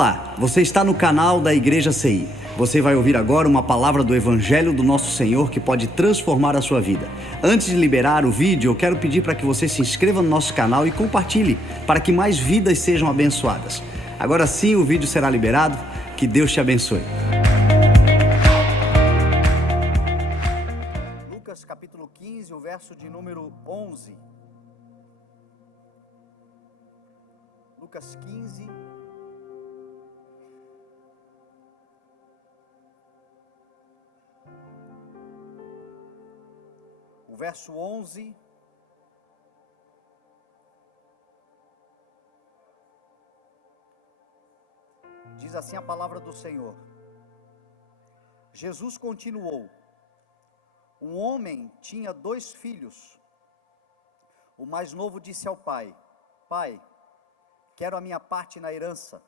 Olá, você está no canal da Igreja CI. Você vai ouvir agora uma palavra do Evangelho do Nosso Senhor que pode transformar a sua vida. Antes de liberar o vídeo, eu quero pedir para que você se inscreva no nosso canal e compartilhe, para que mais vidas sejam abençoadas. Agora sim o vídeo será liberado. Que Deus te abençoe. Lucas capítulo 15, o verso de número 11. Lucas 15, o verso 11. Diz assim a palavra do Senhor. Jesus continuou: um homem tinha 2 filhos. O mais novo disse ao pai: Pai, quero a minha parte na herança.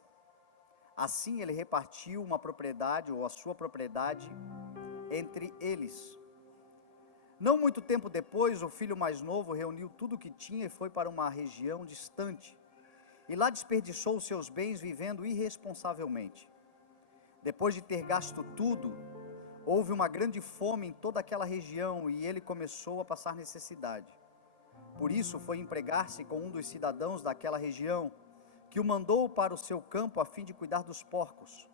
Assim ele repartiu uma propriedade, ou a sua propriedade, entre eles. Não muito tempo depois, o filho mais novo reuniu tudo o que tinha e foi para uma região distante. E lá desperdiçou os seus bens vivendo irresponsavelmente. Depois de ter gasto tudo, houve uma grande fome em toda aquela região e ele começou a passar necessidade. Por isso foi empregar-se com um dos cidadãos daquela região, que o mandou para o seu campo a fim de cuidar dos porcos.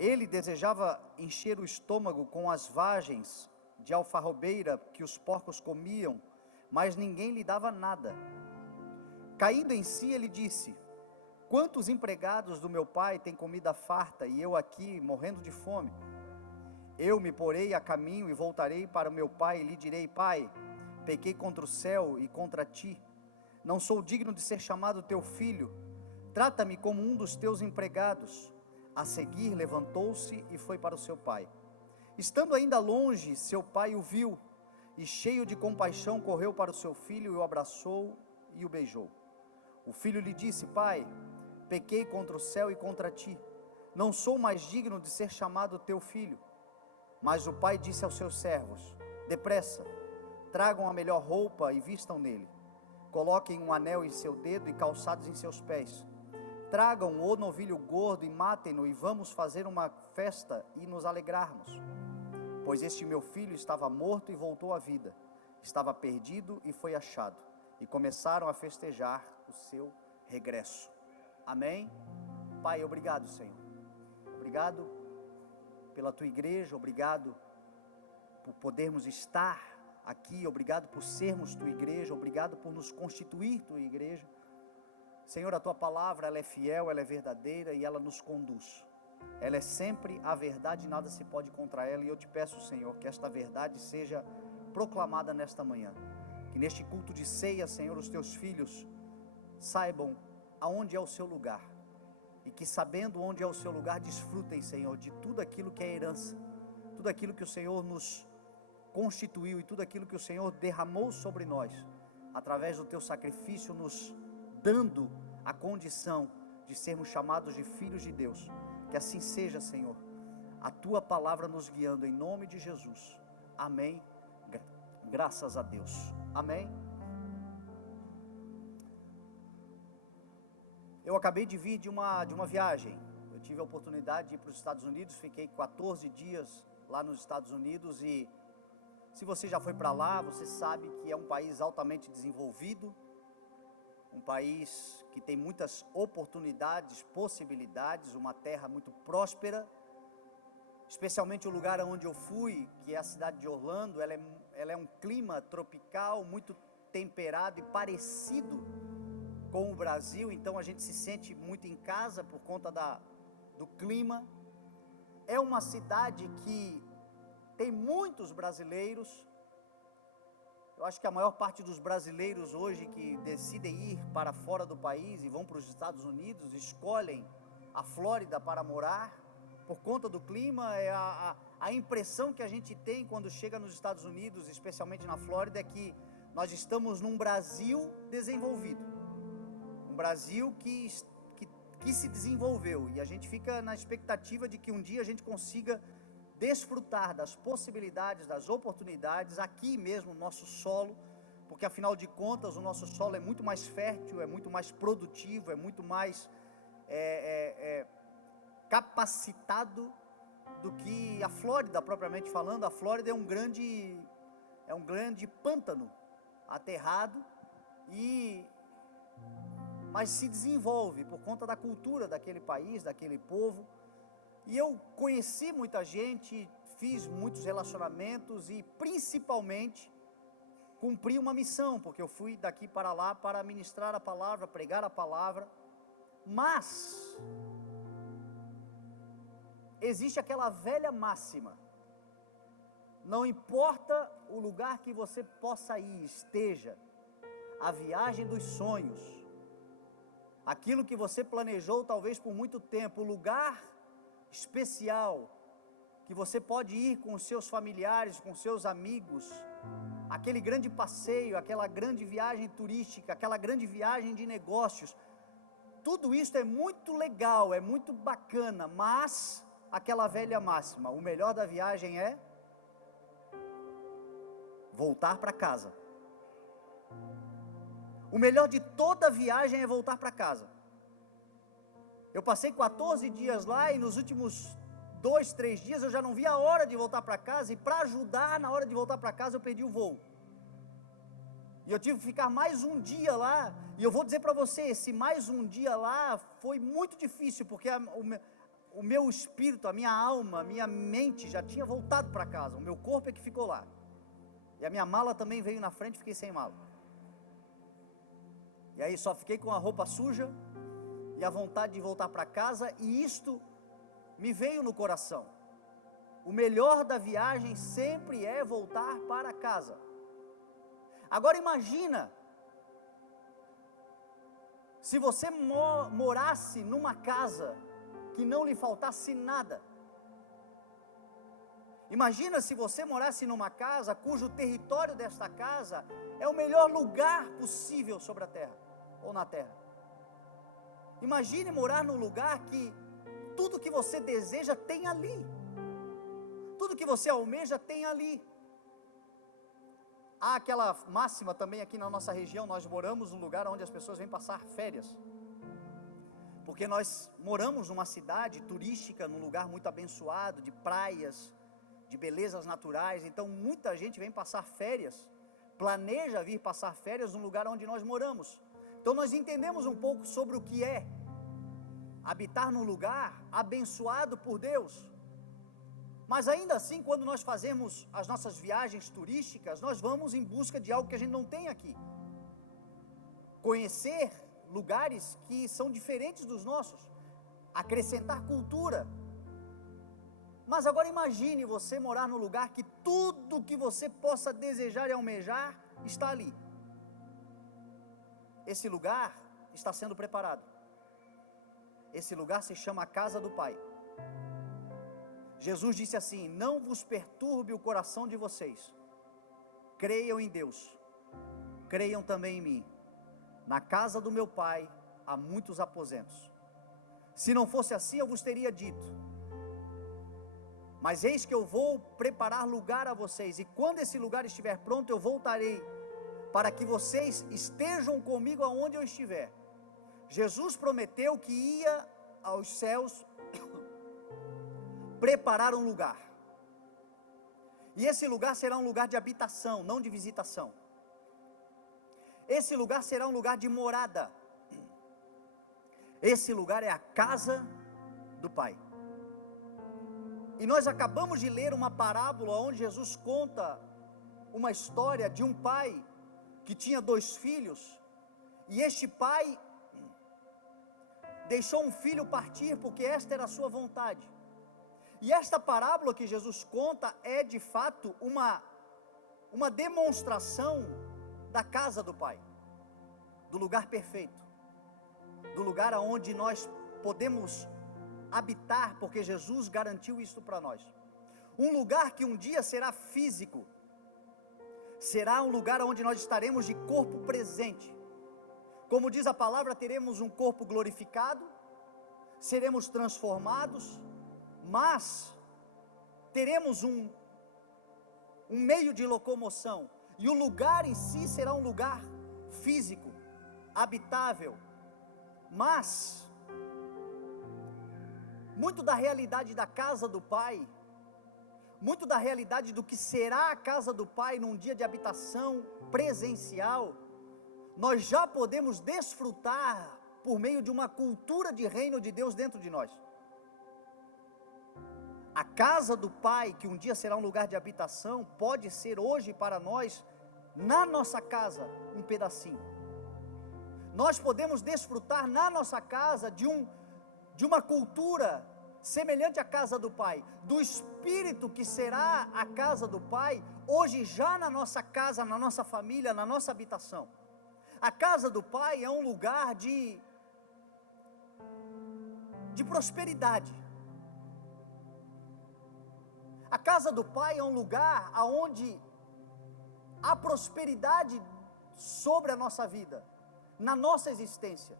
Ele desejava encher o estômago com as vagens de alfarrobeira que os porcos comiam, mas ninguém lhe dava nada. Caindo em si, ele disse: quantos empregados do meu pai têm comida farta e eu aqui morrendo de fome? Eu me porei a caminho e voltarei para o meu pai e lhe direi: Pai, pequei contra o céu e contra ti. Não sou digno de ser chamado teu filho. Trata-me como um dos teus empregados. A seguir levantou-se e foi para o seu pai. Estando ainda longe, seu pai o viu e, cheio de compaixão, correu para o seu filho e o abraçou e o beijou. O filho lhe disse: Pai, pequei contra o céu e contra ti. Não sou mais digno de ser chamado teu filho. Mas o pai disse aos seus servos: depressa, tragam a melhor roupa e vistam nele. Coloquem um anel em seu dedo e calçados em seus pés. Tragam o novilho gordo e matem-no, e vamos fazer uma festa e nos alegrarmos. Pois este meu filho estava morto e voltou à vida. Estava perdido e foi achado. E começaram a festejar o seu regresso. Amém? Pai, obrigado, Senhor. Obrigado pela tua igreja, obrigado por podermos estar aqui, obrigado por sermos tua igreja, obrigado por nos constituir tua igreja. Senhor, a tua palavra, ela é fiel, ela é verdadeira e ela nos conduz. Ela é sempre a verdade, nada se pode contra ela, e eu te peço, Senhor, que esta verdade seja proclamada nesta manhã. Que neste culto de ceia, Senhor, os teus filhos saibam aonde é o seu lugar. E que, sabendo onde é o seu lugar, desfrutem, Senhor, de tudo aquilo que é herança, tudo aquilo que o Senhor nos constituiu e tudo aquilo que o Senhor derramou sobre nós, através do teu sacrifício, nos dando a condição de sermos chamados de filhos de Deus. Que assim seja, Senhor, a tua palavra nos guiando, em nome de Jesus. Amém. Graças a Deus. Amém. Eu acabei de vir de uma viagem. Eu tive a oportunidade de ir para os Estados Unidos, fiquei 14 dias lá nos Estados Unidos, e se você já foi para lá, você sabe que é um país altamente desenvolvido, um país que tem muitas oportunidades, possibilidades, uma terra muito próspera, especialmente o lugar onde eu fui, que é a cidade de Orlando. Ela é um clima tropical, muito temperado e parecido com o Brasil, então a gente se sente muito em casa por conta do clima. É uma cidade que tem muitos brasileiros. Eu acho que a maior parte dos brasileiros hoje que decidem ir para fora do país e vão para os Estados Unidos, escolhem a Flórida para morar, por conta do clima. A impressão que a gente tem quando chega nos Estados Unidos, especialmente na Flórida, é que nós estamos num Brasil desenvolvido, um Brasil que se desenvolveu, e a gente fica na expectativa de que um dia a gente consiga desfrutar das possibilidades, das oportunidades aqui mesmo no nosso solo, porque afinal de contas o nosso solo é muito mais fértil, é muito mais produtivo, é muito mais capacitado do que a Flórida, propriamente falando. A Flórida é um grande pântano, aterrado, mas se desenvolve por conta da cultura daquele país, daquele povo. E eu conheci muita gente, fiz muitos relacionamentos e principalmente cumpri uma missão, porque eu fui daqui para lá para ministrar a palavra, pregar a palavra. Mas existe aquela velha máxima: não importa o lugar que você possa ir, esteja, a viagem dos sonhos, aquilo que você planejou talvez por muito tempo, o lugar especial que você pode ir com os seus familiares, com seus amigos, aquele grande passeio, aquela grande viagem turística, aquela grande viagem de negócios, tudo isso é muito legal, é muito bacana, mas aquela velha máxima: o melhor da viagem é voltar para casa. O melhor de toda viagem é voltar para casa. Eu passei 14 dias lá e nos últimos 2, 3 dias eu já não vi a hora de voltar para casa, e para ajudar na hora de voltar para casa eu perdi o voo. E eu tive que ficar mais um dia lá, e eu vou dizer para você, esse mais um dia lá foi muito difícil, porque o meu espírito, a minha alma, a minha mente já tinha voltado para casa, o meu corpo é que ficou lá. E a minha mala também veio na frente, fiquei sem mala. E aí só fiquei com a roupa suja e a vontade de voltar para casa, e isto me veio no coração: o melhor da viagem sempre é voltar para casa. Agora imagina, se você morasse numa casa que não lhe faltasse nada. Imagina se você morasse numa casa cujo território desta casa é o melhor lugar possível sobre a terra, ou na terra. Imagine morar num lugar que tudo que você deseja tem ali, tudo que você almeja tem ali. Há aquela máxima também aqui na nossa região: nós moramos num lugar onde as pessoas vêm passar férias, porque nós moramos numa cidade turística, num lugar muito abençoado, de praias, de belezas naturais. Então muita gente vem passar férias, planeja vir passar férias no lugar onde nós moramos. Então nós entendemos um pouco sobre o que é habitar num lugar abençoado por Deus. Mas ainda assim, quando nós fazemos as nossas viagens turísticas, nós vamos em busca de algo que a gente não tem aqui. Conhecer lugares que são diferentes dos nossos, acrescentar cultura. Mas agora imagine você morar num lugar que tudo que você possa desejar e almejar está ali. Esse lugar está sendo preparado. Esse lugar se chama a casa do Pai. Jesus disse assim: não vos perturbe o coração de vocês, creiam em Deus, creiam também em mim. Na casa do meu Pai há muitos aposentos. Se não fosse assim, eu vos teria dito, mas eis que eu vou preparar lugar a vocês, e quando esse lugar estiver pronto, eu voltarei, para que vocês estejam comigo aonde eu estiver. Jesus prometeu que ia aos céus preparar um lugar, e esse lugar será um lugar de habitação, não de visitação. Esse lugar será um lugar de morada. Esse lugar é a casa do Pai. E nós acabamos de ler uma parábola onde Jesus conta uma história de um pai que tinha 2 filhos, e este pai deixou um filho partir porque esta era a sua vontade. E esta parábola que Jesus conta é de fato uma demonstração da casa do Pai, do lugar perfeito, do lugar aonde nós podemos habitar, porque Jesus garantiu isso para nós. Um lugar que um dia será físico, será um lugar onde nós estaremos de corpo presente. Como diz a palavra, teremos um corpo glorificado, seremos transformados, mas teremos um meio de locomoção, e o lugar em si será um lugar físico, habitável. Mas muito da realidade da casa do Pai, muito da realidade do que será a casa do Pai num dia de habitação presencial, nós já podemos desfrutar por meio de uma cultura de reino de Deus dentro de nós. A casa do Pai, que um dia será um lugar de habitação, pode ser hoje para nós, na nossa casa, um pedacinho. Nós podemos desfrutar na nossa casa de uma cultura semelhante à casa do Pai, do Espírito que será a casa do Pai, hoje já na nossa casa, na nossa família, na nossa habitação. A casa do Pai é um lugar de prosperidade. A casa do Pai é um lugar onde há prosperidade sobre a nossa vida, na nossa existência.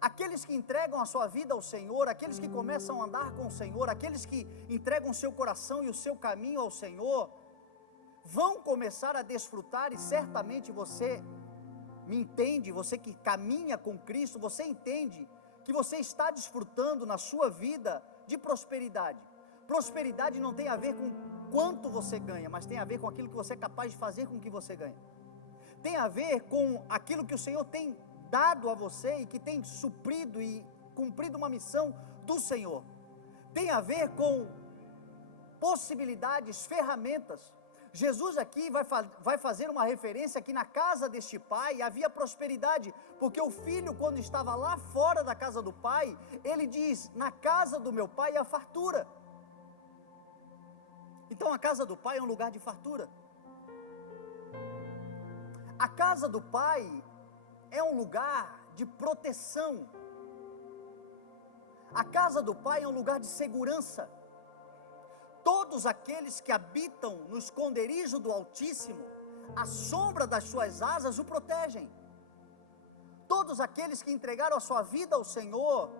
Aqueles que entregam a sua vida ao Senhor, aqueles que começam a andar com o Senhor, aqueles que entregam o seu coração e o seu caminho ao Senhor, vão começar a desfrutar, e certamente você me entende, você que caminha com Cristo, você entende que você está desfrutando na sua vida de prosperidade. Prosperidade não tem a ver com quanto você ganha, mas tem a ver com aquilo que você é capaz de fazer com o que você ganha. Tem a ver com aquilo que o Senhor tem dado a você e que tem suprido e cumprido uma missão do Senhor. Tem a ver com possibilidades, ferramentas. Jesus aqui vai fazer uma referência que na casa deste pai havia prosperidade, porque o filho, quando estava lá fora da casa do pai, ele diz: na casa do meu pai há fartura. Então a casa do pai é um lugar de fartura. A casa do pai é um lugar de proteção. A casa do pai é um lugar de segurança. Todos aqueles que habitam no esconderijo do Altíssimo, a sombra das suas asas o protegem. Todos aqueles que entregaram a sua vida ao Senhor,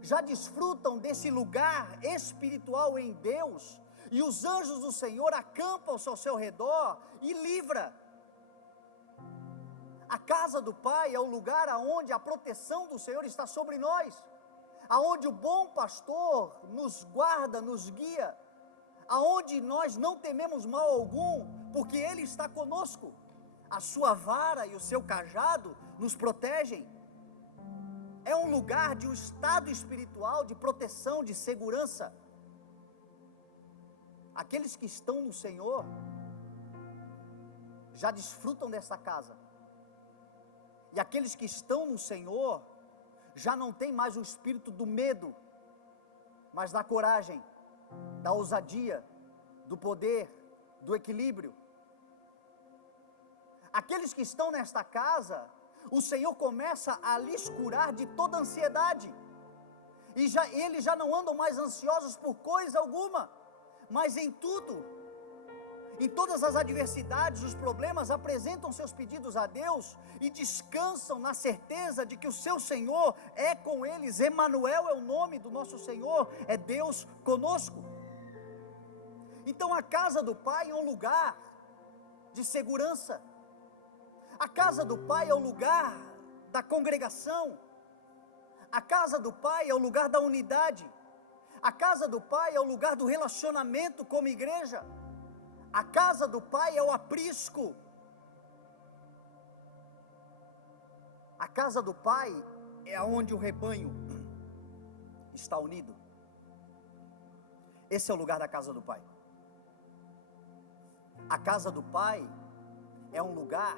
já desfrutam desse lugar espiritual em Deus, e os anjos do Senhor acampam-se ao seu redor e livra. A casa do Pai é o lugar aonde a proteção do Senhor está sobre nós, aonde o bom pastor nos guarda, nos guia, aonde nós não tememos mal algum, porque Ele está conosco. A sua vara e o seu cajado nos protegem. É um lugar de um estado espiritual, de proteção, de segurança. Aqueles que estão no Senhor já desfrutam dessa casa. E aqueles que estão no Senhor já não tem mais o espírito do medo, mas da coragem, da ousadia, do poder, do equilíbrio. Aqueles que estão nesta casa, o Senhor começa a lhes curar de toda ansiedade, e eles já não andam mais ansiosos por coisa alguma, mas em tudo, em todas as adversidades, os problemas, apresentam seus pedidos a Deus e descansam na certeza de que o seu Senhor é com eles. Emanuel é o nome do nosso Senhor, é Deus conosco. Então a casa do Pai é um lugar de segurança. A casa do Pai é o lugar da congregação. A casa do Pai é o lugar da unidade. A casa do Pai é o lugar do relacionamento como igreja. A casa do Pai é o aprisco. A casa do Pai é onde o rebanho está unido. Esse é o lugar da casa do Pai. A casa do Pai é um lugar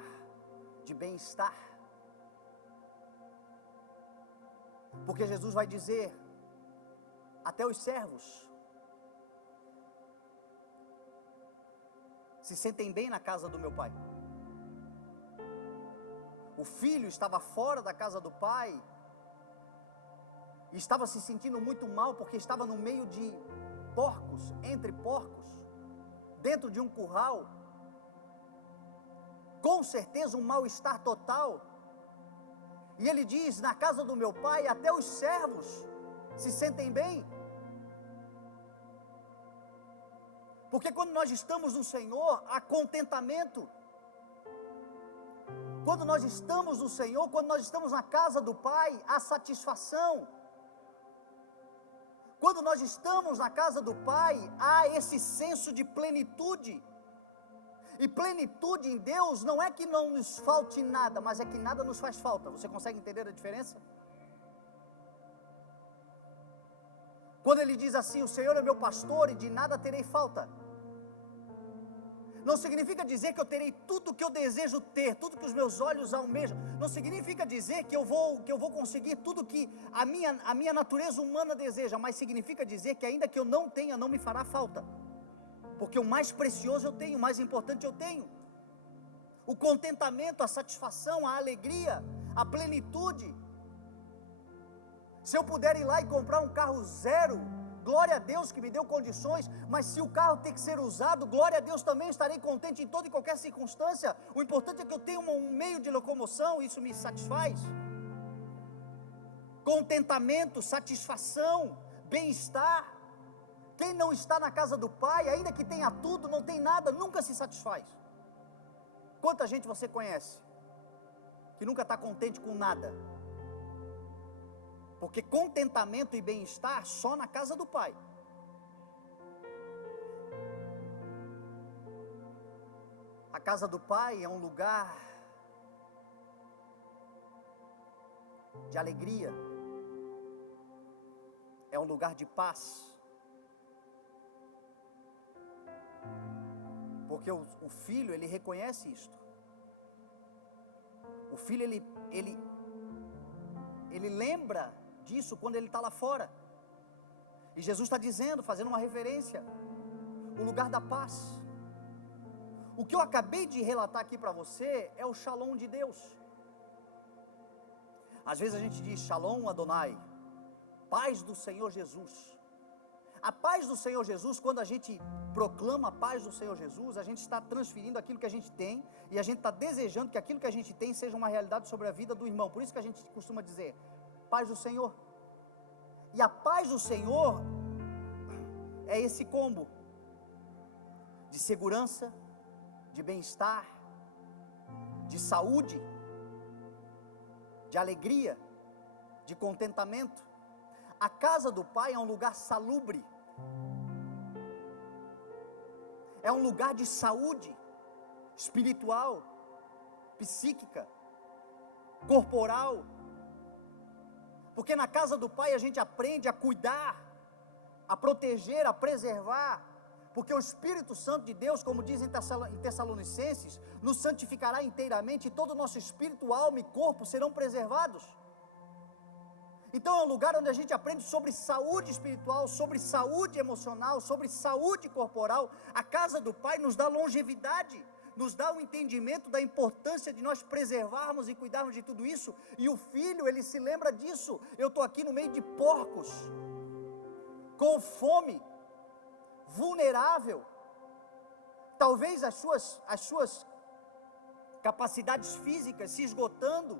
de bem-estar. Porque Jesus vai dizer: até os servos se sentem bem na casa do meu pai. O filho estava fora da casa do pai e estava se sentindo muito mal, porque estava no meio de porcos, entre porcos, dentro de um curral, com certeza um mal-estar total. E ele diz: na casa do meu pai até os servos se sentem bem. Porque quando nós estamos no Senhor, há contentamento. Quando nós estamos no Senhor, quando nós estamos na casa do Pai, há satisfação. Quando nós estamos na casa do Pai, há esse senso de plenitude. E plenitude em Deus não é que não nos falte nada, mas é que nada nos faz falta. Você consegue entender a diferença? Quando ele diz assim, o Senhor é meu pastor e de nada terei falta, não significa dizer que eu terei tudo que eu desejo ter, tudo que os meus olhos almejam. Não significa dizer que eu vou conseguir tudo que a minha natureza humana deseja, mas significa dizer que ainda que eu não tenha, não me fará falta. Porque o mais precioso eu tenho, o mais importante eu tenho. O contentamento, a satisfação, a alegria, a plenitude. Se eu puder ir lá e comprar um carro zero, glória a Deus que me deu condições, mas se o carro tem que ser usado, glória a Deus também, estarei contente em toda e qualquer circunstância. O importante é que eu tenha um meio de locomoção, isso me satisfaz. Contentamento, satisfação, bem-estar. Quem não está na casa do Pai, ainda que tenha tudo, não tem nada, nunca se satisfaz. Quanta gente você conhece que nunca está contente com nada? Porque contentamento e bem-estar só na casa do Pai. A casa do Pai é um lugar de alegria, é um lugar de paz. Porque o filho, ele reconhece isto. O filho, ele lembra disso quando ele está lá fora. E Jesus está dizendo, fazendo uma referência, o lugar da paz. O que eu acabei de relatar aqui para você é o Shalom de Deus. Às vezes a gente diz Shalom Adonai, paz do Senhor Jesus. A paz do Senhor Jesus, quando a gente proclama a paz do Senhor Jesus, a gente está transferindo aquilo que a gente tem, e a gente está desejando que aquilo que a gente tem seja uma realidade sobre a vida do irmão. Por isso que a gente costuma dizer, paz do Senhor. E a paz do Senhor é esse combo de segurança, de bem-estar, de saúde, de alegria, de contentamento. A casa do Pai é um lugar salubre, é um lugar de saúde espiritual, psíquica, corporal. Porque na casa do Pai a gente aprende a cuidar, a proteger, a preservar. Porque o Espírito Santo de Deus, como diz em Tessalonicenses, nos santificará inteiramente, e todo o nosso espírito, alma e corpo serão preservados. Então é um lugar onde a gente aprende sobre saúde espiritual, sobre saúde emocional, sobre saúde corporal. A casa do Pai nos dá longevidade, nos dá o entendimento da importância de nós preservarmos e cuidarmos de tudo isso. E o filho, ele se lembra disso. Eu estou aqui no meio de porcos, com fome, vulnerável, talvez as suas capacidades físicas se esgotando,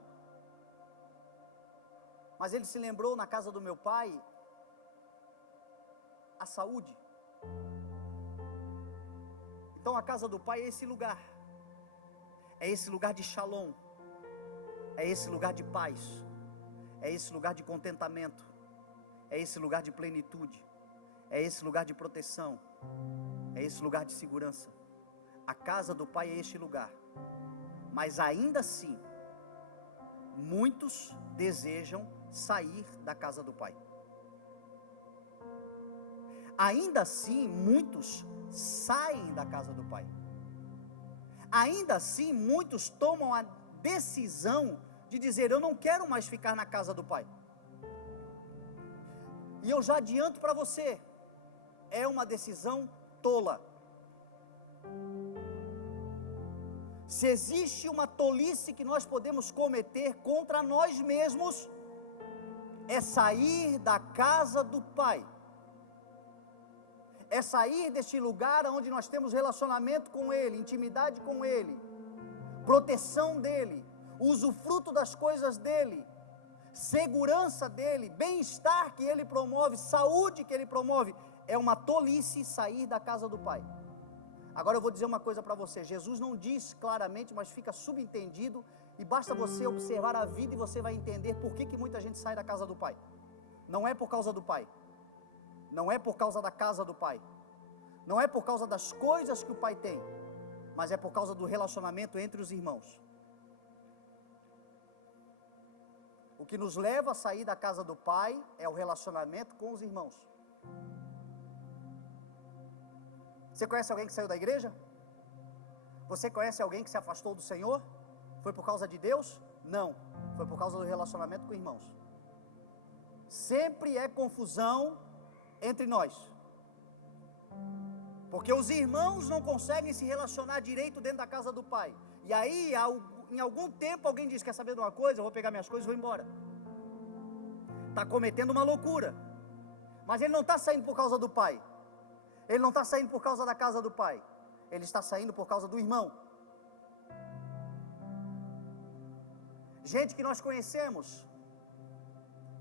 mas ele se lembrou, na casa do meu pai, a saúde. Então a casa do Pai é esse lugar de shalom, é esse lugar de paz, é esse lugar de contentamento, é esse lugar de plenitude, é esse lugar de proteção, é esse lugar de segurança. A casa do Pai é este lugar, mas ainda assim, muitos desejam sair da casa do Pai. Ainda assim, muitos saem da casa do Pai. Ainda assim, muitos tomam a decisão de dizer, eu não quero mais ficar na casa do Pai. E eu já adianto para você, é uma decisão tola. Se existe uma tolice que nós podemos cometer contra nós mesmos, é sair da casa do Pai. É sair deste lugar onde nós temos relacionamento com Ele, intimidade com Ele, proteção dEle, usufruto das coisas dEle, segurança dEle, bem-estar que Ele promove, saúde que Ele promove. É uma tolice sair da casa do Pai. Agora eu vou dizer uma coisa para você, Jesus não diz claramente, mas fica subentendido, e basta você observar a vida e você vai entender por que muita gente sai da casa do Pai. Não é por causa do Pai, Não é por causa da casa do pai, não é por causa das coisas que o pai tem, mas é por causa do relacionamento entre os irmãos. O que nos leva a sair da casa do pai é o relacionamento com os irmãos. Você conhece alguém que saiu da igreja? Você conhece alguém que se afastou do Senhor? Foi por causa de Deus? Não, foi por causa do relacionamento com irmãos. Sempre é confusão entre nós, porque os irmãos não conseguem se relacionar direito dentro da casa do pai. E aí, em algum tempo, alguém diz: quer saber de uma coisa? Eu vou pegar minhas coisas e vou embora. Está cometendo uma loucura, mas ele não está saindo por causa do pai, ele não está saindo por causa da casa do pai, ele está saindo por causa do irmão. Gente que nós conhecemos,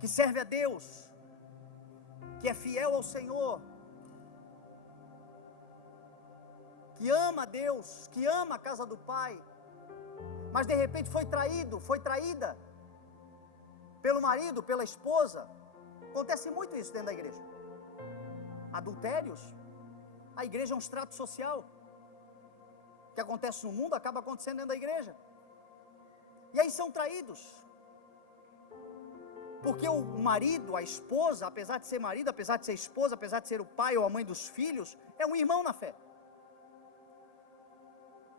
que serve a Deus, que é fiel ao Senhor, que ama a Deus, que ama a casa do pai, mas de repente foi traído, foi traída pelo marido, pela esposa. Acontece muito isso dentro da igreja. Adultérios. A igreja é um extrato social. O que acontece no mundo acaba acontecendo dentro da igreja. E aí são traídos, porque o marido, a esposa, apesar de ser marido, apesar de ser esposa, apesar de ser o pai ou a mãe dos filhos, é um irmão na fé.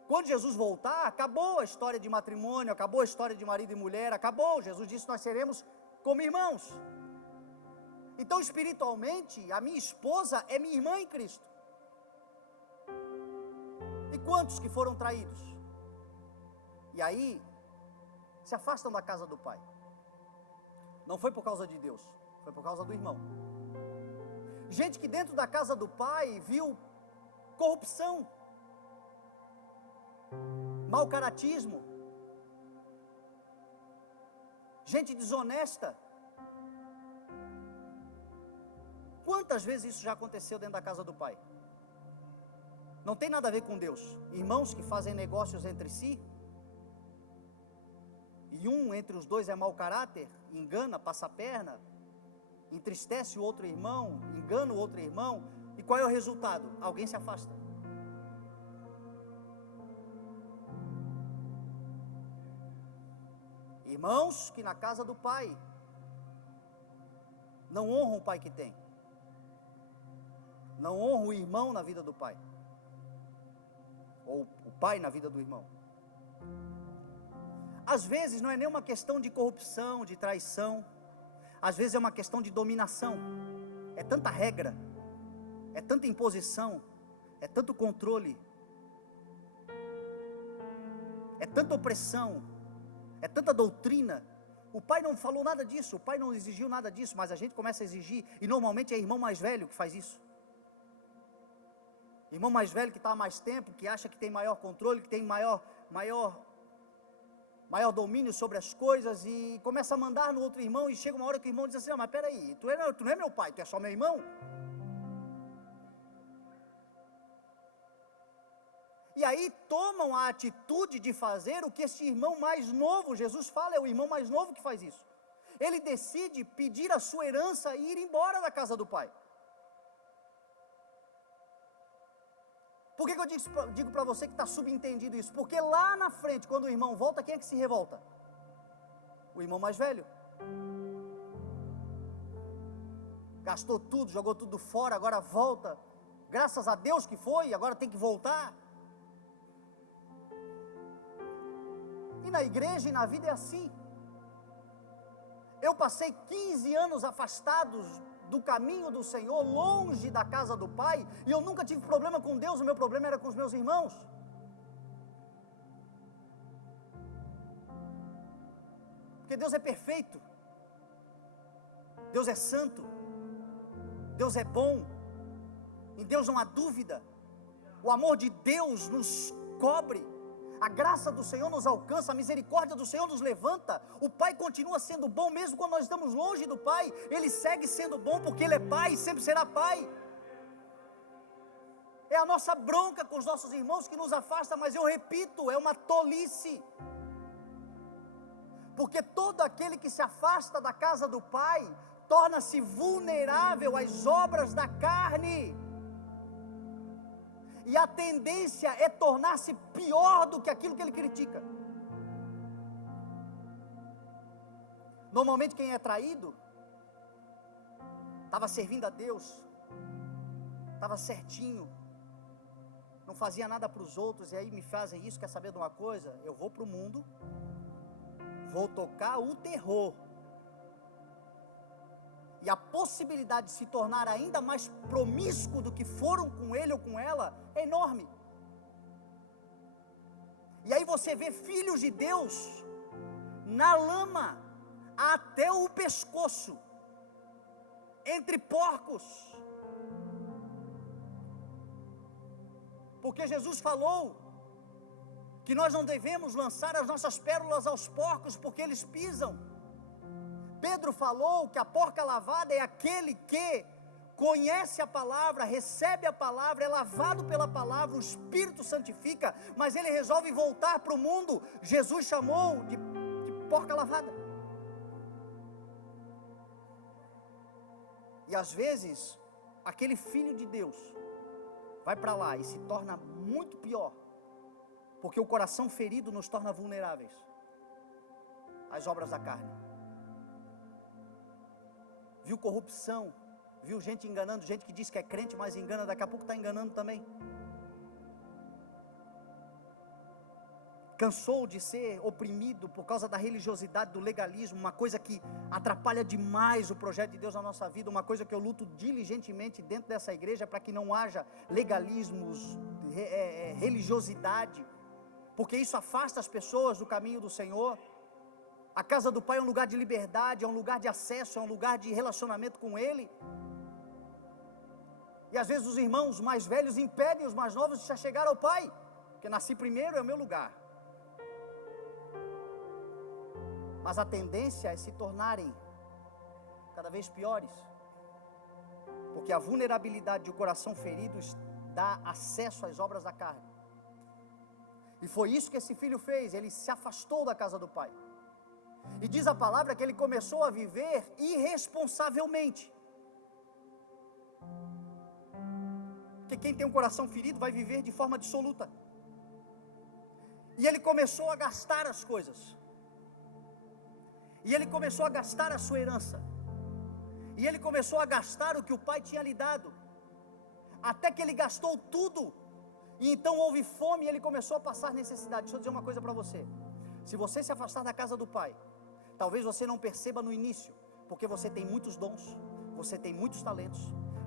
Quando Jesus voltar, acabou a história de matrimônio, acabou a história de marido e mulher, acabou. Jesus disse: nós seremos como irmãos. Então, espiritualmente, a minha esposa é minha irmã em Cristo. E quantos que foram traídos? E aí se afastam da casa do pai. Não foi por causa de Deus, foi por causa do irmão. Gente que dentro da casa do pai viu corrupção, mau caratismo, gente desonesta. Quantas vezes isso já aconteceu dentro da casa do pai? Não tem nada a ver com Deus. Irmãos que fazem negócios entre si, e um entre os dois é mau caráter, engana, passa a perna, entristece o outro irmão, engana o outro irmão, e qual é o resultado? Alguém se afasta. Irmãos que na casa do pai não honram o pai que tem, não honram o irmão na vida do pai, ou o pai na vida do irmão. Às vezes não é nem uma questão de corrupção, de traição, às vezes é uma questão de dominação. É tanta regra, é tanta imposição, é tanto controle, é tanta opressão, é tanta doutrina. O pai não falou nada disso, o pai não exigiu nada disso, mas a gente começa a exigir, e normalmente é irmão mais velho que faz isso. Irmão mais velho que está há mais tempo, que acha que tem maior controle, que tem maior domínio sobre as coisas, e começa a mandar no outro irmão, e chega uma hora que o irmão diz assim: não, mas peraí, tu não é meu pai, tu é só meu irmão? E aí tomam a atitude de fazer o que esse irmão mais novo, Jesus fala, é o irmão mais novo que faz isso. Ele decide pedir a sua herança e ir embora da casa do pai. Por que eu digo para você que está subentendido isso? Porque lá na frente, quando o irmão volta, quem é que se revolta? O irmão mais velho. Gastou tudo, jogou tudo fora, agora volta. Graças a Deus que foi, agora tem que voltar. E na igreja e na vida é assim. Eu passei 15 anos afastados do caminho do Senhor, longe da casa do pai, e eu nunca tive problema com Deus, o meu problema era com os meus irmãos. Porque Deus é perfeito, Deus é santo, Deus é bom, em Deus não há dúvida, o amor de Deus nos cobre, a graça do Senhor nos alcança, a misericórdia do Senhor nos levanta. O Pai continua sendo bom, mesmo quando nós estamos longe do Pai, Ele segue sendo bom, porque Ele é Pai e sempre será Pai. É a nossa bronca com os nossos irmãos que nos afasta, mas eu repito, é uma tolice, porque todo aquele que se afasta da casa do Pai, torna-se vulnerável às obras da carne. E a tendência é tornar-se pior do que aquilo que ele critica. Normalmente quem é traído estava servindo a Deus, estava certinho, não fazia nada para os outros, e aí me fazem isso. Quer saber de uma coisa? Eu vou para o mundo, vou tocar o terror, e a possibilidade de se tornar ainda mais promíscuo do que foram com ele ou com ela é enorme. E aí você vê filhos de Deus na lama até o pescoço, entre porcos, porque Jesus falou que nós não devemos lançar as nossas pérolas aos porcos, porque eles pisam. Pedro falou que a porca lavada é aquele que conhece a palavra, recebe a palavra, é lavado pela palavra, o Espírito santifica, mas ele resolve voltar para o mundo. Jesus chamou de porca lavada. E às vezes, aquele filho de Deus vai para lá e se torna muito pior, porque o coração ferido nos torna vulneráveis às obras da carne. Viu corrupção, viu gente enganando, gente que diz que é crente, mas engana, daqui a pouco está enganando também. Cansou de ser oprimido por causa da religiosidade, do legalismo, uma coisa que atrapalha demais o projeto de Deus na nossa vida, uma coisa que eu luto diligentemente dentro dessa igreja, para que não haja legalismos, religiosidade, porque isso afasta as pessoas do caminho do Senhor. A casa do Pai é um lugar de liberdade, é um lugar de acesso, é um lugar de relacionamento com Ele. E às vezes os irmãos mais velhos impedem os mais novos de se chegar ao Pai, porque nasci primeiro, é o meu lugar. Mas a tendência é se tornarem cada vez piores, porque a vulnerabilidade de um coração ferido dá acesso às obras da carne. E foi isso que esse filho fez, ele se afastou da casa do pai. E diz a palavra que ele começou a viver irresponsavelmente. Porque quem tem um coração ferido vai viver de forma dissoluta. E ele começou a gastar as coisas. E ele começou a gastar a sua herança. E ele começou a gastar o que o pai tinha lhe dado. Até que ele gastou tudo. E então houve fome e ele começou a passar necessidade. Deixa eu dizer uma coisa para você. Se você se afastar da casa do pai, talvez você não perceba no início, porque você tem muitos dons, você tem muitos talentos,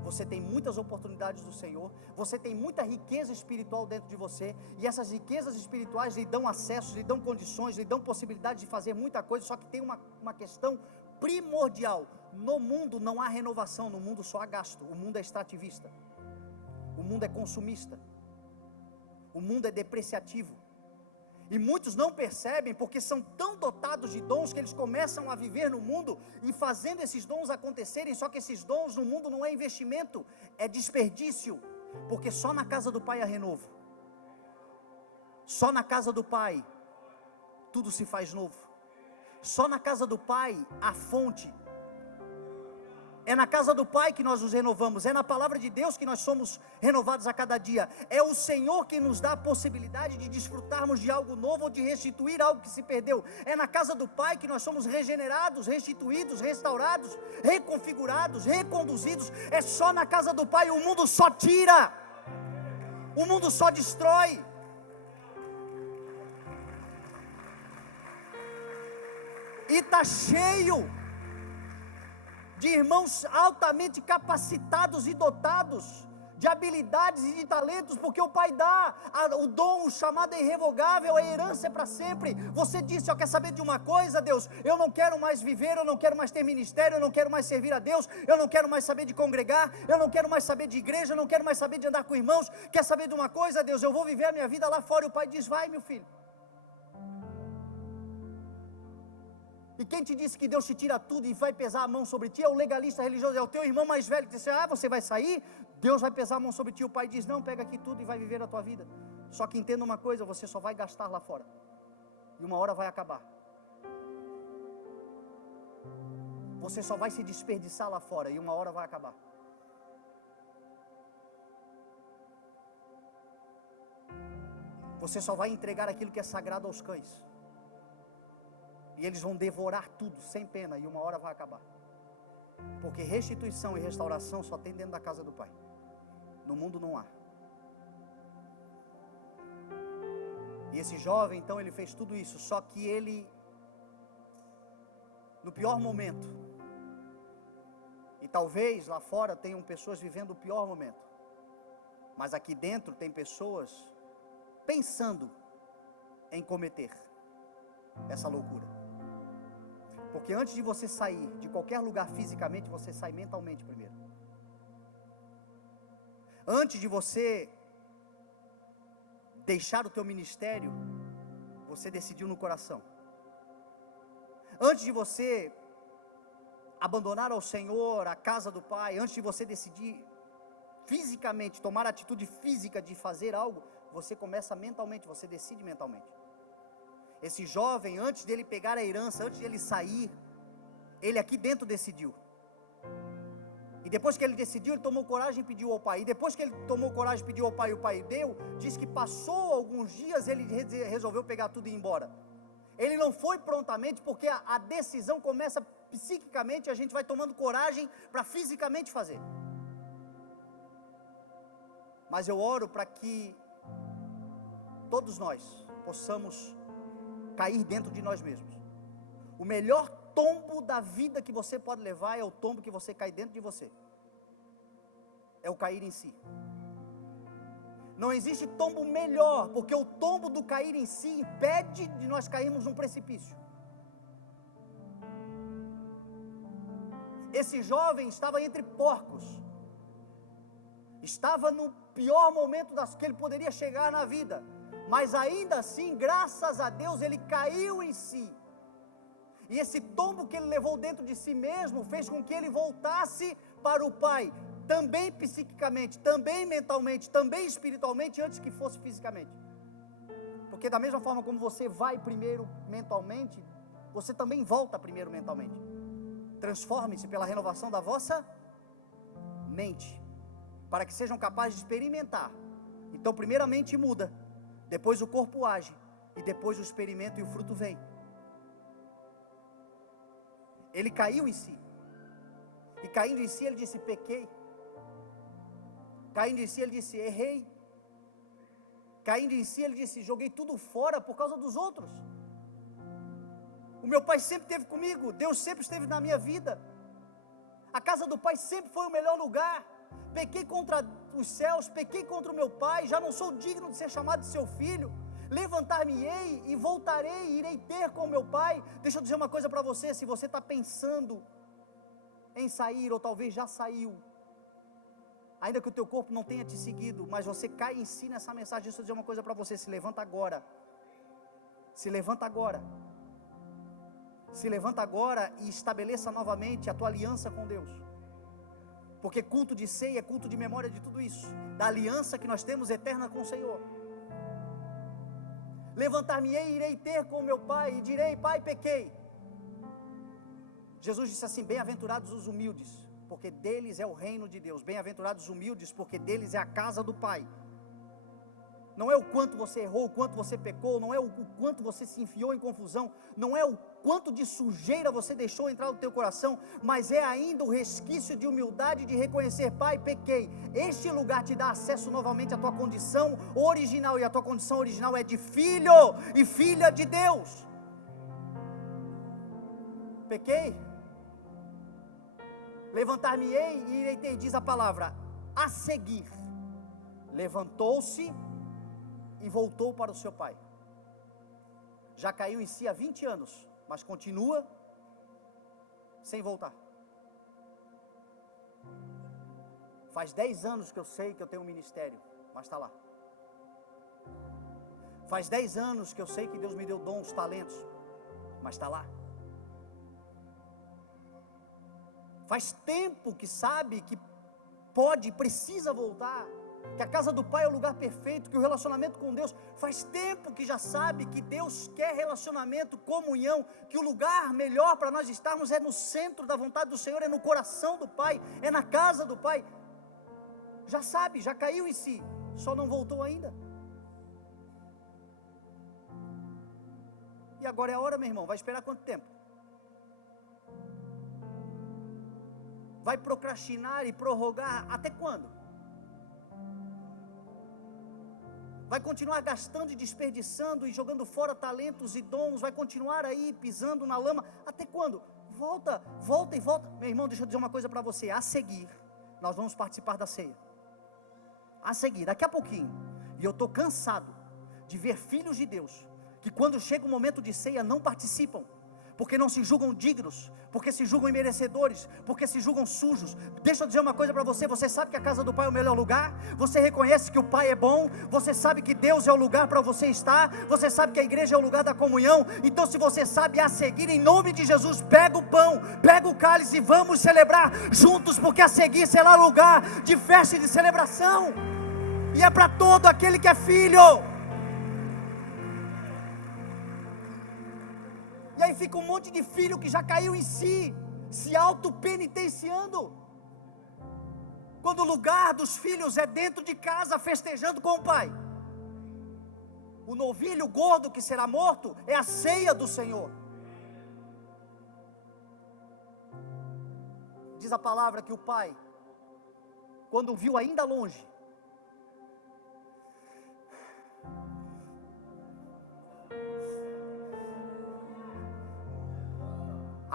você tem muitas oportunidades do Senhor, você tem muita riqueza espiritual dentro de você, e essas riquezas espirituais lhe dão acesso, lhe dão condições, lhe dão possibilidade de fazer muita coisa, só que tem uma questão primordial. No mundo não há renovação, no mundo só há gasto. O mundo é extrativista, o mundo é consumista, o mundo é depreciativo. E muitos não percebem, porque são tão dotados de dons, que eles começam a viver no mundo e fazendo esses dons acontecerem. Só que esses dons no mundo não é investimento, é desperdício, porque só na casa do pai há renovo. Só na casa do pai tudo se faz novo. Só na casa do pai há fonte. É na casa do Pai que nós nos renovamos, é na palavra de Deus que nós somos renovados a cada dia. É o Senhor que nos dá a possibilidade de desfrutarmos de algo novo ou de restituir algo que se perdeu. É na casa do Pai que nós somos regenerados, restituídos, restaurados, reconfigurados, reconduzidos. É só na casa do Pai. O mundo só tira, o mundo só destrói. E está cheio de irmãos altamente capacitados e dotados de habilidades e de talentos, porque o pai dá o dom, o chamado é irrevogável, a herança é para sempre. Você disse: ó, quer saber de uma coisa, Deus? Eu não quero mais viver, eu não quero mais ter ministério, eu não quero mais servir a Deus, eu não quero mais saber de congregar, eu não quero mais saber de igreja, eu não quero mais saber de andar com irmãos. Quer saber de uma coisa, Deus? Eu vou viver a minha vida lá fora. E o pai diz: vai, meu filho. E quem te disse que Deus te tira tudo e vai pesar a mão sobre ti? É o legalista religioso, é o teu irmão mais velho que disse: ah, você vai sair, Deus vai pesar a mão sobre ti. O pai diz: não, pega aqui tudo e vai viver a tua vida. Só que entenda uma coisa, você só vai gastar lá fora, e uma hora vai acabar. você só vai se desperdiçar lá fora e uma hora vai acabar. Você só vai entregar aquilo que é sagrado aos cães. E eles vão devorar tudo, sem pena, e uma hora vai acabar. Porque restituição e restauração só tem dentro da casa do Pai. No mundo não há. E esse jovem, então, ele fez tudo isso, só que ele, no pior momento, e talvez lá fora tenham pessoas vivendo o pior momento, mas aqui dentro tem pessoas pensando em cometer essa loucura. Porque antes de você sair de qualquer lugar fisicamente, você sai mentalmente primeiro. Antes de você deixar o teu ministério, você decidiu no coração. Antes de você abandonar ao Senhor, a casa do Pai, antes de você decidir fisicamente, tomar a atitude física de fazer algo, você começa mentalmente, você decide mentalmente. Esse jovem, antes dele pegar a herança, antes dele sair, ele aqui dentro decidiu. E depois que ele decidiu, ele tomou coragem e pediu ao pai. E depois que ele tomou coragem e pediu ao pai, e o pai deu, diz que passou alguns dias, ele resolveu pegar tudo e ir embora. Ele não foi prontamente, porque a decisão começa psiquicamente, a gente vai tomando coragem para fisicamente fazer. Mas eu oro para que todos nós possamos cair dentro de nós mesmos. O melhor tombo da vida que você pode levar é o tombo que você cai dentro de você. É o cair em si. Não existe tombo melhor, porque o tombo do cair em si impede de nós cairmos num precipício. Esse jovem estava entre porcos. Estava no pior momento que ele poderia chegar na vida. Mas ainda assim, graças a Deus, ele caiu em si. E esse tombo que ele levou dentro de si mesmo, fez com que ele voltasse para o Pai. Também psiquicamente, também mentalmente, também espiritualmente, antes que fosse fisicamente. Porque da mesma forma como você vai primeiro mentalmente, você também volta primeiro mentalmente. Transforme-se pela renovação da vossa mente, para que sejam capazes de experimentar. Então primeiramente muda, depois o corpo age, e depois o experimento e o fruto vem. Ele caiu em si, e caindo em si ele disse: pequei. Caindo em si ele disse: errei. Caindo em si ele disse: joguei tudo fora por causa dos outros. O meu pai sempre esteve comigo, Deus sempre esteve na minha vida, a casa do pai sempre foi o melhor lugar. Pequei contra os céus, pequei contra o meu pai, já não sou digno de ser chamado de seu filho. Levantar-me-ei e voltarei, irei ter com o meu pai. Deixa eu dizer uma coisa para você: se você está pensando em sair, ou talvez já saiu, ainda que o teu corpo não tenha te seguido, mas você cai em si nessa mensagem, deixa eu dizer uma coisa para você: se levanta agora. Se levanta agora. Se levanta agora e estabeleça novamente a tua aliança com Deus. Porque culto de ceia é culto de memória de tudo isso, da aliança que nós temos eterna com o Senhor. Levantar-me-ei e irei ter com meu pai, e direi: pai, pequei. Jesus disse assim: bem-aventurados os humildes, porque deles é o reino de Deus. Bem-aventurados os humildes, porque deles é a casa do Pai. Não é o quanto você errou, o quanto você pecou, não é o quanto você se enfiou em confusão, não é o quanto de sujeira você deixou entrar no teu coração, mas é ainda o resquício de humildade de reconhecer: pai, pequei. Este lugar te dá acesso novamente à tua condição original, e a tua condição original é de filho e filha de Deus. Pequei. Levantar-me-ei e irei ter, diz a palavra, a seguir. Levantou-se e voltou para o seu pai. Já caiu em si há 20 anos, mas continua sem voltar. Faz 10 anos que eu sei que eu tenho um ministério, mas está lá. Faz 10 anos que eu sei que Deus me deu dons, talentos, mas está lá. Faz tempo que sabe que pode, precisa voltar, que a casa do Pai é o lugar perfeito, que o relacionamento com Deus, faz tempo que já sabe que Deus quer relacionamento, comunhão, que o lugar melhor para nós estarmos é no centro da vontade do Senhor, é no coração do Pai, é na casa do Pai. Já sabe, já caiu em si, só não voltou ainda. E agora é a hora, meu irmão, vai esperar quanto tempo? Vai procrastinar e prorrogar até quando? Vai continuar gastando e desperdiçando e jogando fora talentos e dons, vai continuar aí pisando na lama, até quando? Volta, volta e volta. Meu irmão, deixa eu dizer uma coisa para você, a seguir, nós vamos participar da ceia. A seguir, daqui a pouquinho, e eu estou cansado de ver filhos de Deus, que quando chega o momento de ceia não participam, porque não se julgam dignos, porque se julgam imerecedores, porque se julgam sujos. Deixa eu dizer uma coisa para você, você sabe que a casa do Pai é o melhor lugar, você reconhece que o Pai é bom, você sabe que Deus é o lugar para você estar, você sabe que a igreja é o lugar da comunhão. Então se você sabe, a seguir, em nome de Jesus, pega o pão, pega o cálice e vamos celebrar juntos, porque a seguir será lugar de festa e de celebração, e é para todo aquele que é filho. E aí fica um monte de filho que já caiu em si, se auto-penitenciando, quando o lugar dos filhos é dentro de casa, festejando com o Pai. O novilho gordo que será morto é a ceia do Senhor. Diz a palavra que o Pai, quando viu ainda longe,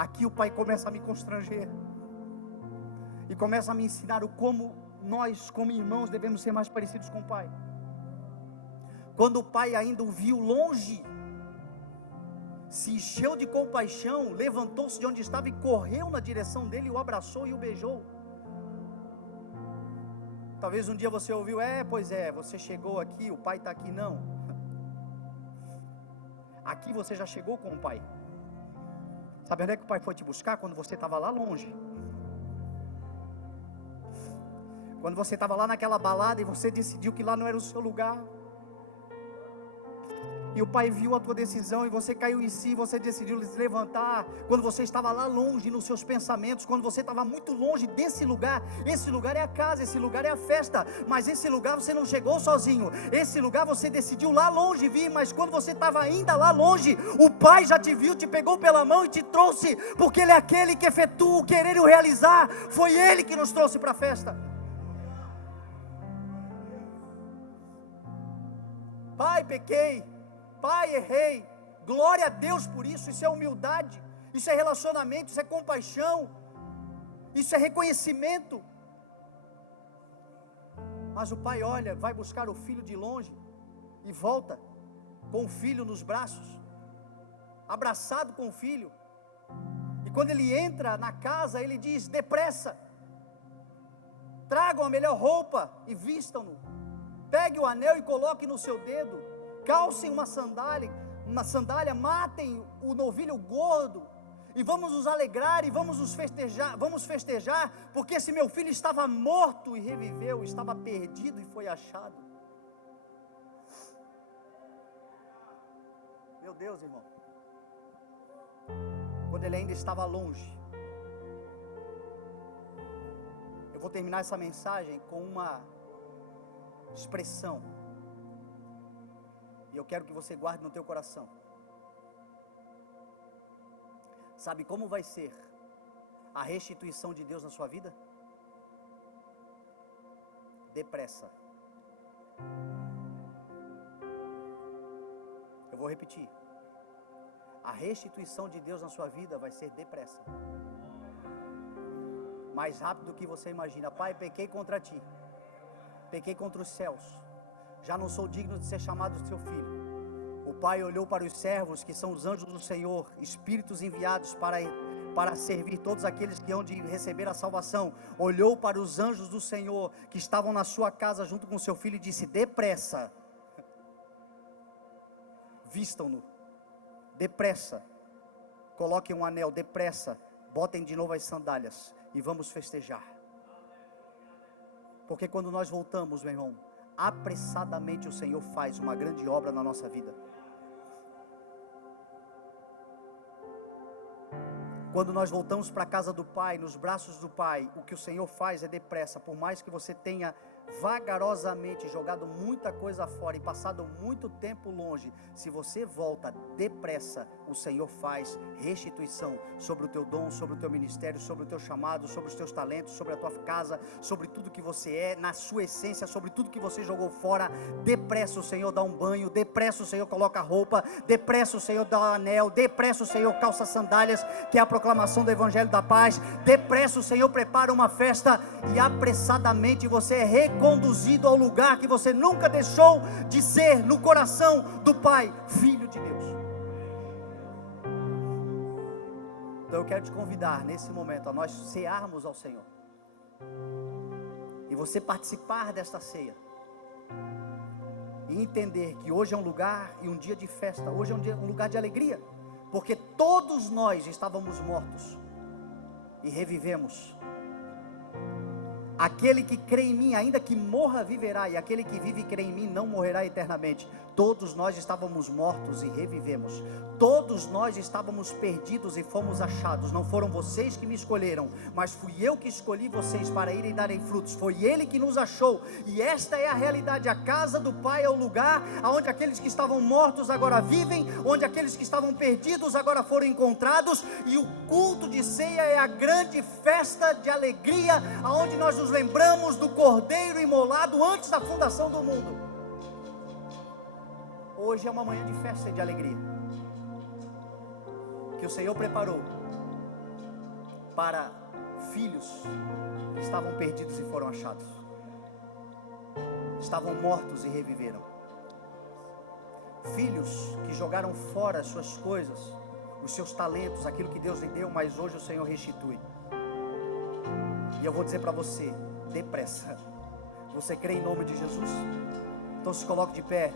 aqui o Pai começa a me constranger, e começa a me ensinar o como nós, como irmãos, devemos ser mais parecidos com o Pai. Quando o Pai ainda o viu longe, se encheu de compaixão, levantou-se de onde estava e correu na direção dele, o abraçou e o beijou. Talvez um dia você ouviu, pois é, você chegou aqui, o Pai está aqui. Não, aqui você já chegou com o Pai. Sabe onde é que o Pai foi te buscar? Quando você estava lá longe, quando você estava lá naquela balada e você decidiu que lá não era o seu lugar, e o Pai viu a tua decisão e você caiu em si, você decidiu se levantar, quando você estava lá longe nos seus pensamentos, quando você estava muito longe desse lugar. Esse lugar é a casa, esse lugar é a festa, mas esse lugar você não chegou sozinho, esse lugar você decidiu lá longe vir, mas quando você estava ainda lá longe, o Pai já te viu, te pegou pela mão e te trouxe, porque Ele é aquele que efetua o querer e o realizar. Foi Ele que nos trouxe para a festa. Pai, pequei, Pai, errei, glória a Deus por isso. Isso é humildade, isso é relacionamento, isso é compaixão, isso é reconhecimento. Mas o Pai olha, vai buscar o filho de longe e volta com o filho nos braços, abraçado com o filho. E quando ele entra na casa, ele diz: depressa, tragam a melhor roupa e vistam-no, pegue o anel e coloque no seu dedo, calcem uma sandália, matem o novilho gordo, e vamos nos alegrar e vamos festejar, porque esse meu filho estava morto e reviveu, estava perdido e foi achado. Meu Deus, irmão, quando ele ainda estava longe. Eu vou terminar essa mensagem com uma expressão, e eu quero que você guarde no teu coração. Sabe como vai ser a restituição de Deus na sua vida? Depressa. Eu vou repetir. A restituição de Deus na sua vida vai ser depressa. Mais rápido do que você imagina. Pai, pequei contra ti, pequei contra os céus, já não sou digno de ser chamado seu filho. O Pai olhou para os servos, que são os anjos do Senhor, espíritos enviados para servir todos aqueles que hão de receber a salvação. Olhou para os anjos do Senhor, que estavam na sua casa junto com seu filho, e disse: depressa, vistam-no, depressa, coloquem um anel, depressa, botem de novo as sandálias e vamos festejar. Porque quando nós voltamos, meu irmão, apressadamente o Senhor faz uma grande obra na nossa vida. Quando nós voltamos para a casa do Pai, nos braços do Pai, o que o Senhor faz é depressa. Por mais que você tenha vagarosamente jogado muita coisa fora e passado muito tempo longe, se você volta depressa, o Senhor faz restituição sobre o teu dom, sobre o teu ministério, sobre o teu chamado, sobre os teus talentos, sobre a tua casa, sobre tudo que você é, na sua essência, sobre tudo que você jogou fora. Depressa o Senhor dá um banho, depressa o Senhor coloca roupa, depressa o Senhor dá um anel, depressa o Senhor calça sandálias, que é a proclamação do Evangelho da Paz, depressa o Senhor prepara uma festa e apressadamente você é reconduzido ao lugar que você nunca deixou de ser, no coração do Pai, Filho de Deus. Então eu quero te convidar nesse momento a nós cearmos ao Senhor, e você participar desta ceia, e entender que hoje é um lugar e um dia de festa, hoje é um lugar de alegria, porque todos nós estávamos mortos e revivemos. Aquele que crê em mim, ainda que morra, viverá, e aquele que vive e crê em mim não morrerá eternamente. Todos nós estávamos mortos e revivemos. Todos nós estávamos perdidos e fomos achados. Não foram vocês que me escolheram, mas fui eu que escolhi vocês para irem darem frutos. Foi Ele que nos achou, e esta é a realidade. A casa do Pai é o lugar onde aqueles que estavam mortos agora vivem, onde aqueles que estavam perdidos agora foram encontrados, e o culto de ceia é a grande festa de alegria, onde nós nos lembramos do Cordeiro imolado antes da fundação do mundo. Hoje é uma manhã de festa e de alegria, que o Senhor preparou para filhos que estavam perdidos e foram achados, estavam mortos e reviveram, filhos que jogaram fora as suas coisas, os seus talentos, aquilo que Deus lhe deu, mas hoje o Senhor restitui. E eu vou dizer para você, depressa. Você crê em nome de Jesus? Então se coloque de pé.